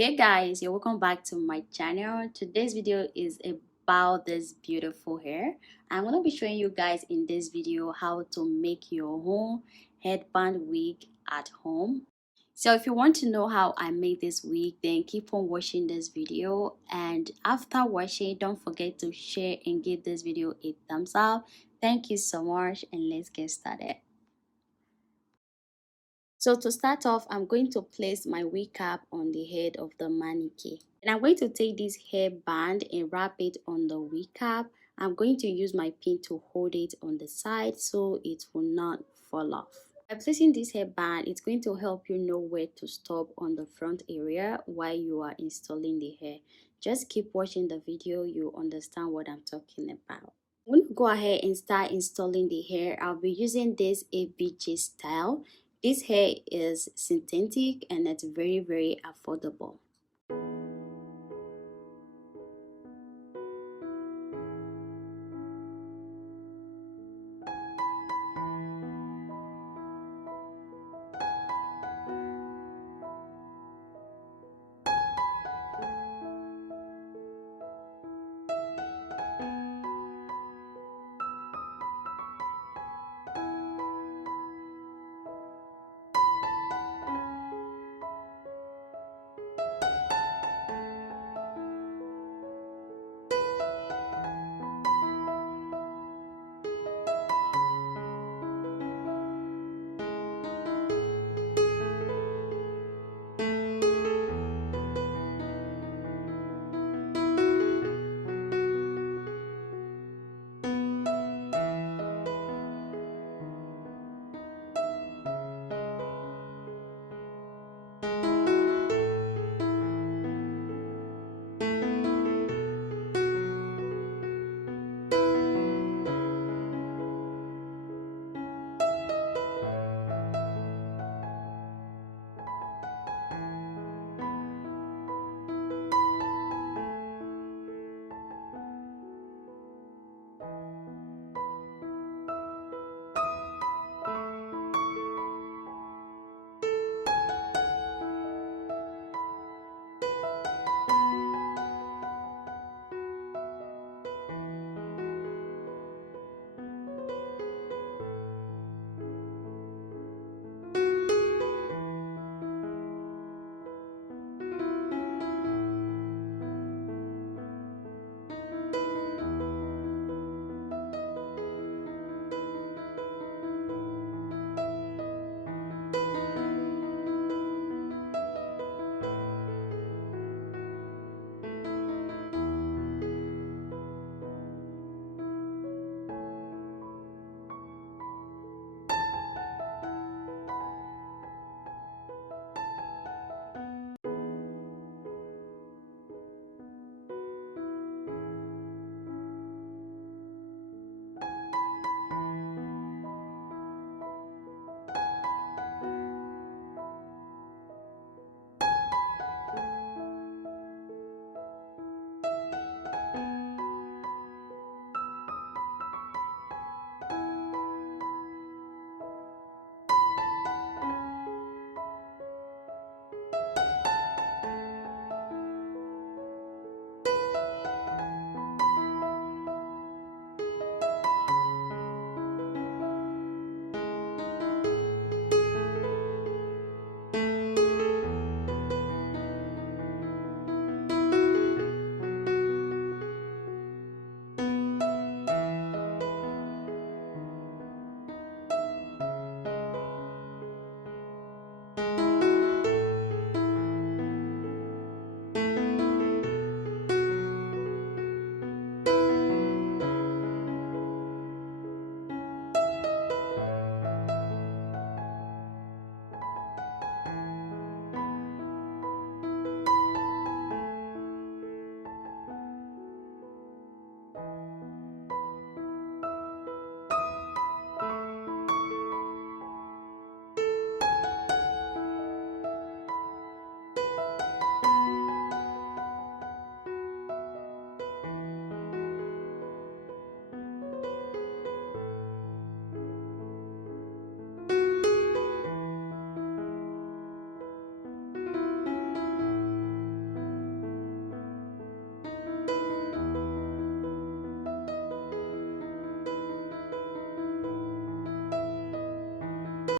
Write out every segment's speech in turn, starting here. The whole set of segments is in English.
Hey guys, you're welcome back to my channel. Today's video is about this beautiful hair. I'm going to be showing you guys in this video how to make your own headband wig at home. So if you want to know how I made this wig, then keep on watching this video, and after watching, don't forget to share and give this video a thumbs up. Thank you so much, and let's get started. So to start off, I'm going to place my wig cap on the head of the mannequin. And I'm going to take this hair band and wrap it on the wig cap. I'm going to use my pin to hold it on the side so it will not fall off. By placing this hairband, it's going to help you know where to stop on the front area while you are installing the hair. Just keep watching the video, you'll understand what I'm talking about. I'm going to go ahead and start installing the hair. I'll be using this ABG style. This hair is synthetic and it's very affordable.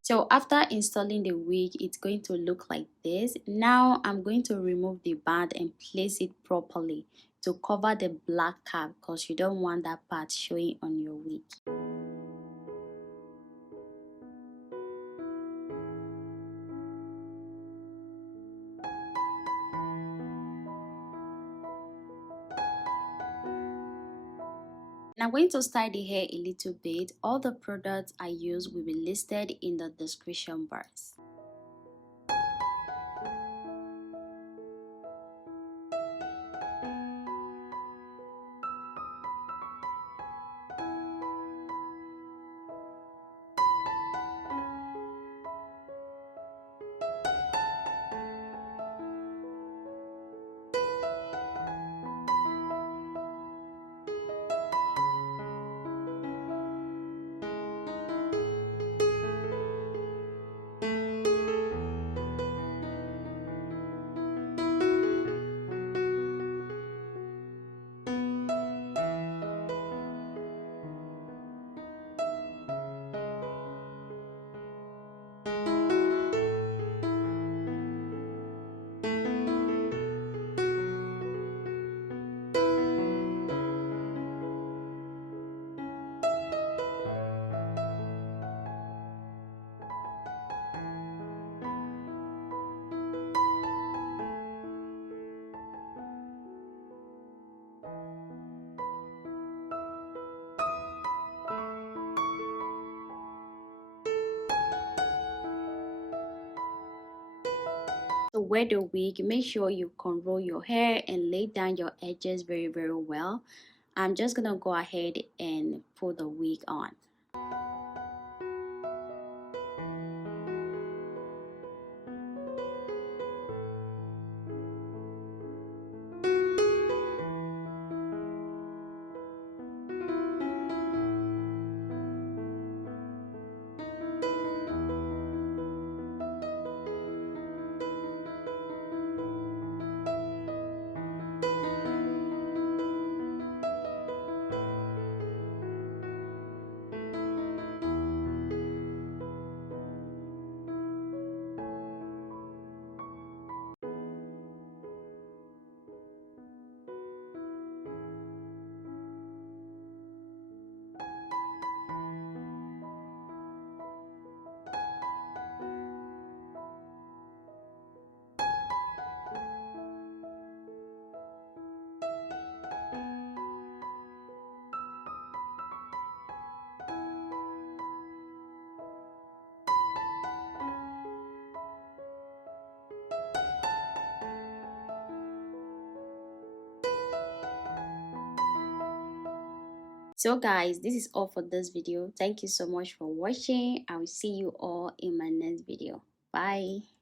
So after installing the wig, it's going to look like this. Now I'm going to remove the band and place it properly to cover the black cap because you don't want that part showing on your wig. And I'm going to style the hair a little bit. All the products I use will be listed in the description bars. To wear the wig, make sure you conroll your hair and lay down your edges very well. I'm just gonna go ahead and put the wig on. So guys, this is all for this video. Thank you so much for watching. I will see you all in my next video. Bye.